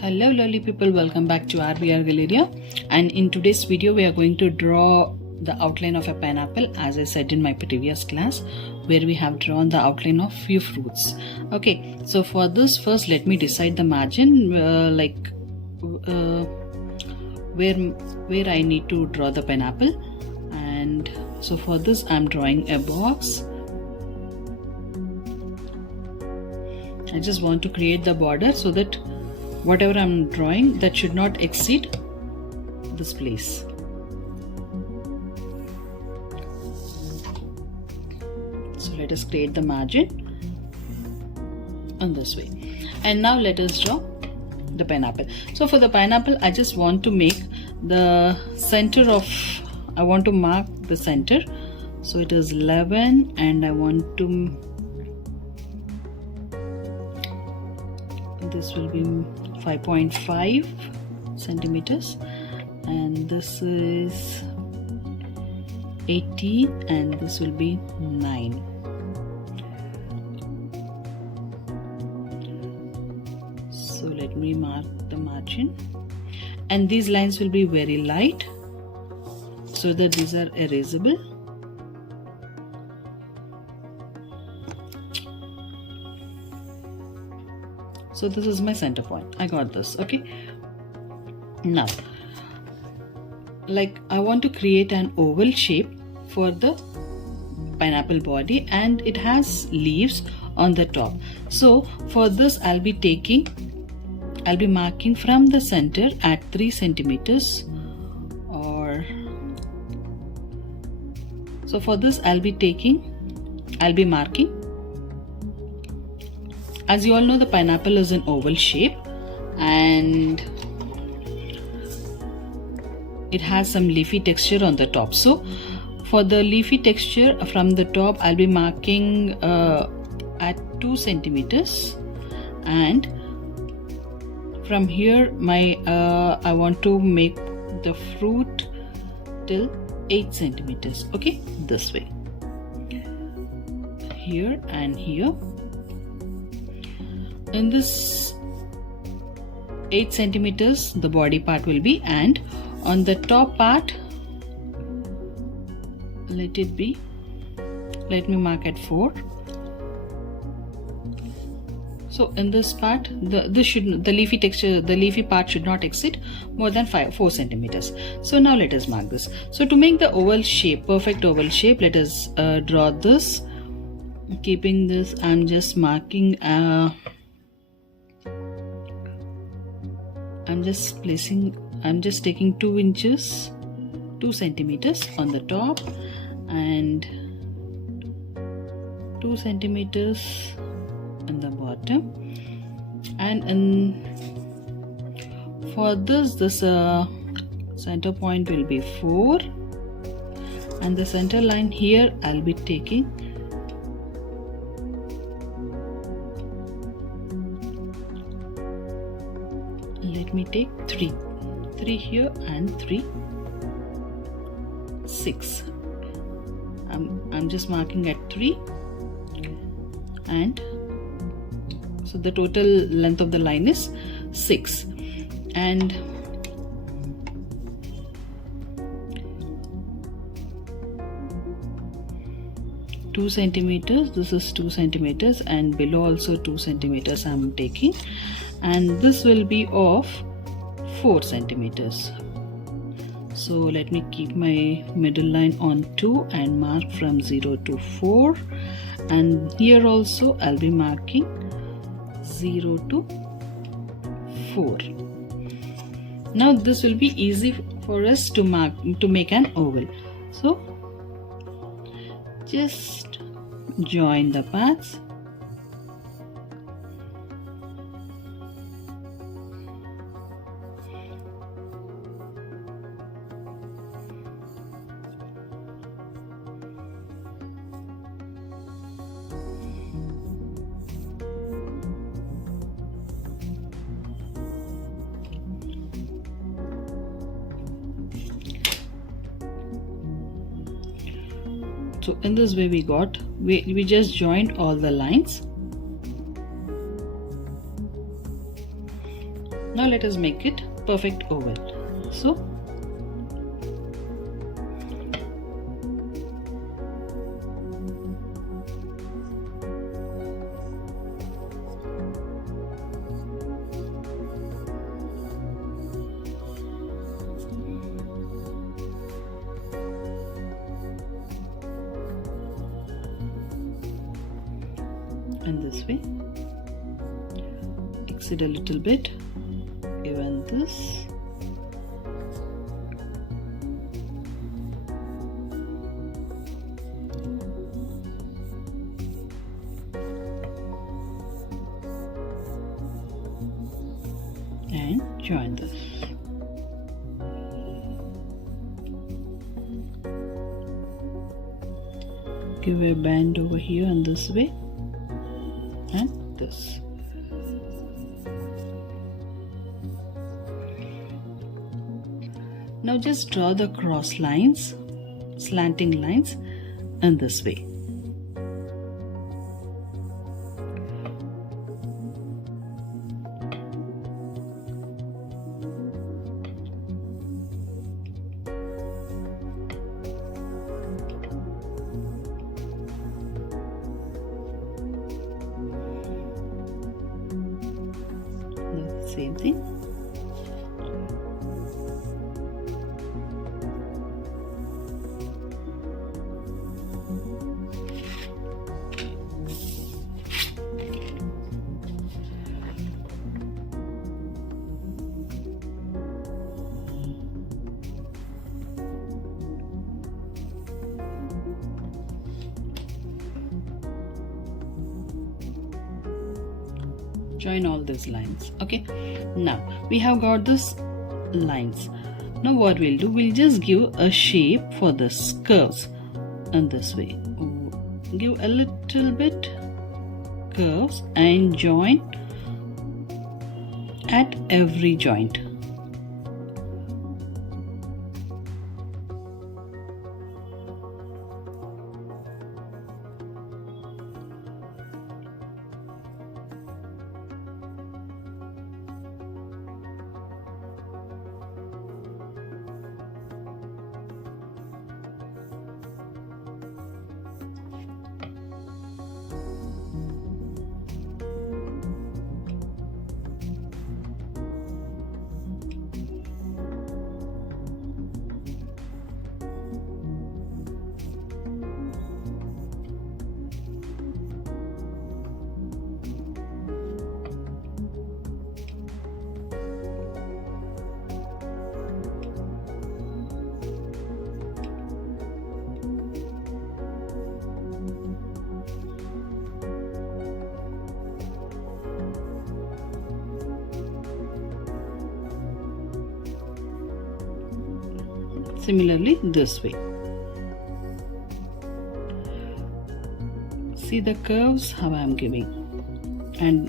Hello lovely people, welcome back to RBR Galleria, and in today's video we are going to draw the outline of a pineapple, as I said in my previous class where we have drawn the outline of few fruits. Okay, so for this, first let me decide the margin, where I need to draw the pineapple. And so for this I'm drawing a box. I just want to create the border so that whatever I'm drawing, that should not exceed this place. So let us create the margin on this way. And now let us draw the pineapple. So for the pineapple, I just want to make the center of, I want to mark the center. So it is 11 and I want to, this will be 5.5 centimeters, and this is 18 and this will be 9. So let me mark the margin, and these lines will be very light so that these are erasable. So this is my center point. I got this. Okay, now I want to create an oval shape for the pineapple body, and it has leaves on the top. So for this I'll be marking from the center at 3 centimeters, or so for this I'll be marking. As you all know, the pineapple is an oval shape and it has some leafy texture on the top. So for the leafy texture from the top, I'll be marking at 2 centimeters, and from here I want to make the fruit till 8 centimeters. Okay, this way, here and here. In this 8 centimeters the body part will be, and on the top part let me mark at 4. So in this part the leafy part should not exceed more than 4 centimeters. So now let us mark this. So to make the oval shape, perfect oval shape, let us draw this. Keeping this, I'm just marking I'm just taking 2 inches, 2 centimeters on the top and 2 centimeters on the bottom. And for this center point will be 4, and the center line here I'll be taking let me take 3 here and 3, 6. I'm just marking at 3, and so the total length of the line is 6. And two centimeters, this is 2 centimeters, and below also 2 centimeters I'm taking, and this will be of 4 centimeters. So let me keep my middle line on 2 and mark from 0 to 4, and here also I'll be marking 0 to 4. Now this will be easy for us to make an oval. So just join the paths. So in this way we just joined all the lines. Now let us make it perfect oval. So and this way, exceed a little bit, even this, and join this. Give a bend over here and this way, and this. Now just draw the cross lines, slanting lines in this way. Same thing. Join all these lines. Okay, now we have got this lines. Now what we'll do, we'll just give a shape for this curves in this way. Give a little bit curves and join at every joint. Similarly this way. See the curves how I am giving, and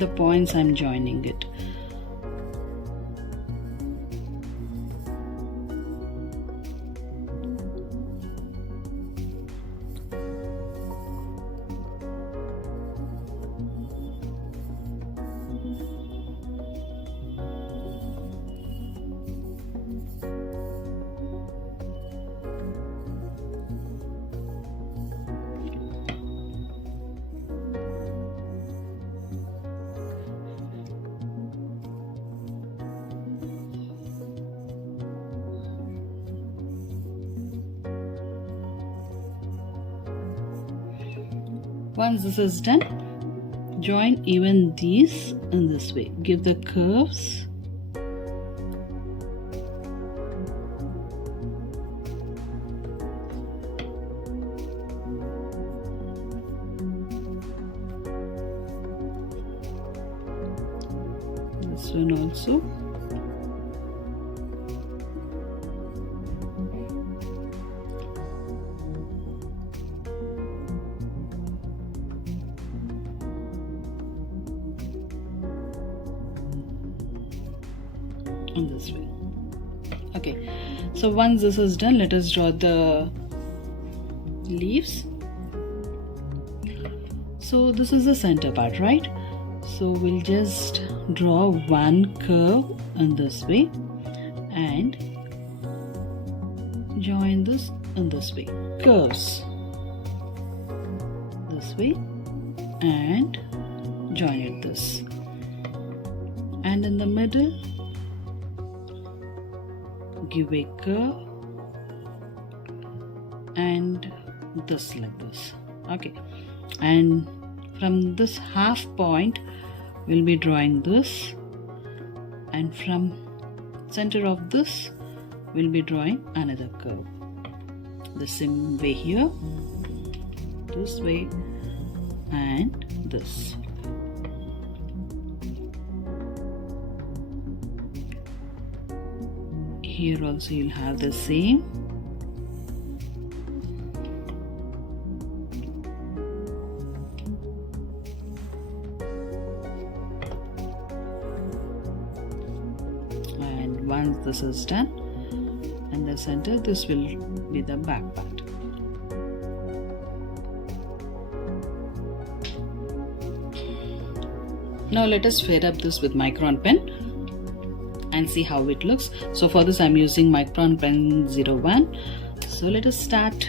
the points I am joining it. Once this is done, join even these in this way. Give the curves. This one also. In this way. Okay, so once this is done, let us draw the leaves. So this is the center part, right? So we'll just draw one curve in this way and join this in this way. Curves this way and join it this. And in the middle, give a curve and this like this. Okay, and from this half point we'll be drawing this, and from center of this we'll be drawing another curve the same way here, this way and this. Here also you'll have the same. And once this is done, in the center this will be the back part. Now let us fade up this with Micron pen and see how it looks. So for this I'm using Micron pen 01. So let us start.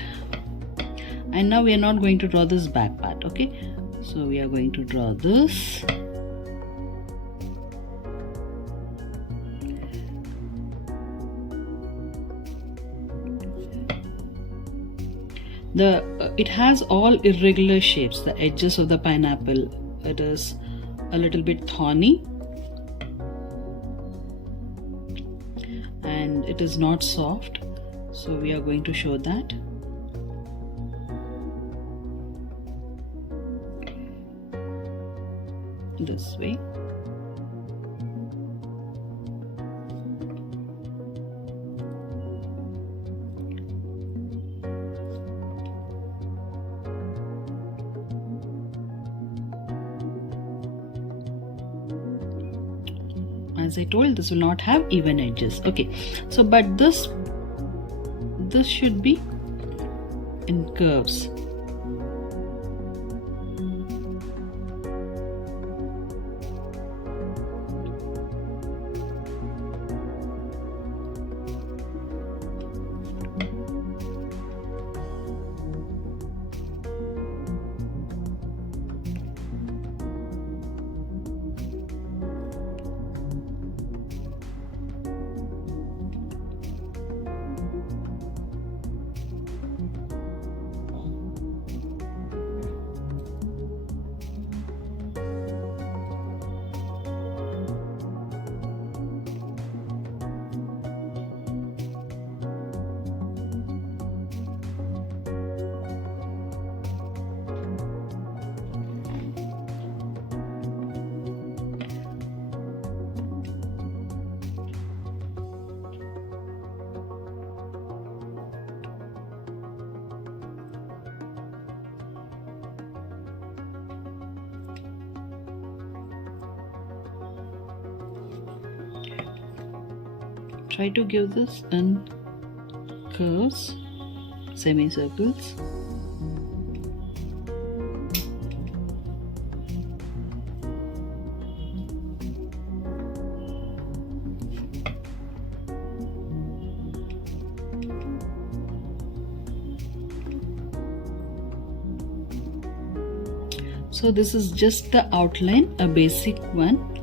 And now we are not going to draw this back part, okay? So we are going to draw this. It has all irregular shapes. The edges of the pineapple, it is a little bit thorny and it is not soft, so we are going to show that. This way. As I told, this will not have even edges. Okay, so but this should be in curves. Try to give this in curves, semicircles. So this is just the outline, a basic one.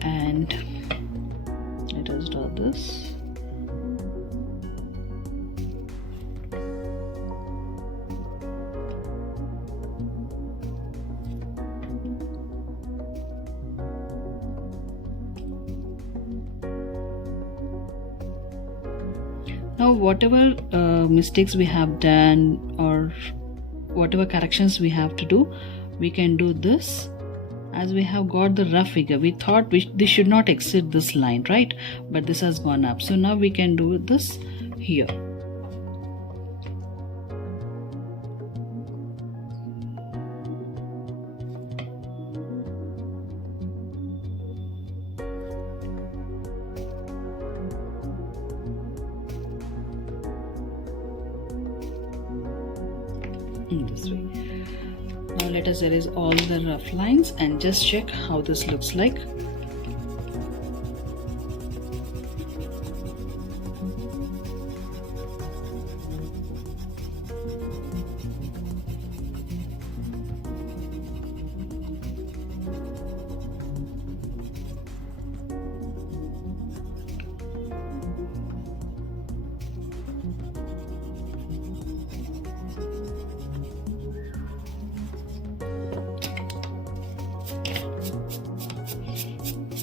And let us draw this. Now whatever mistakes we have done or whatever corrections we have to do, we can do this. As we have got the rough figure, we thought this should not exceed this line, right? But this has gone up, so now we can do this here. In this way. Now let us erase all the rough lines and just check how this looks like.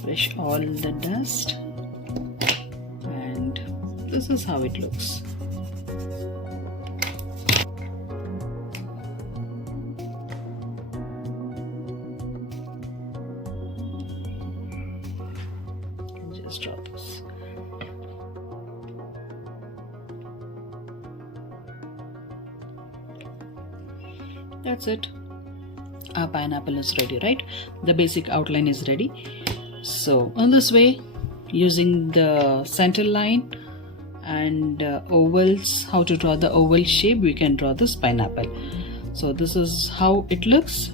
Brush all the dust, and this is how it looks. Just draw this. That's it. Our pineapple is ready, right? The basic outline is ready. So in this way, using the center line and ovals, how to draw the oval shape, we can draw this pineapple. So this is how it looks.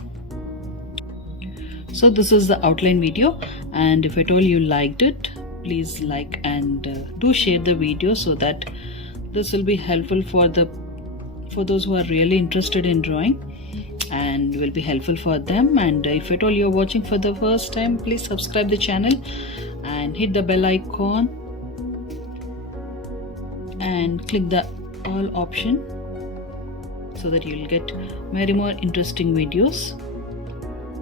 So this is the outline video, and if at all you liked it, please like and do share the video, so that this will be helpful for those who are really interested in drawing, and will be helpful for them. And if at all you're watching for the first time, please subscribe the channel and hit the bell icon and click the all option, so that you'll get very more interesting videos.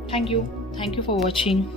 Thank you for watching.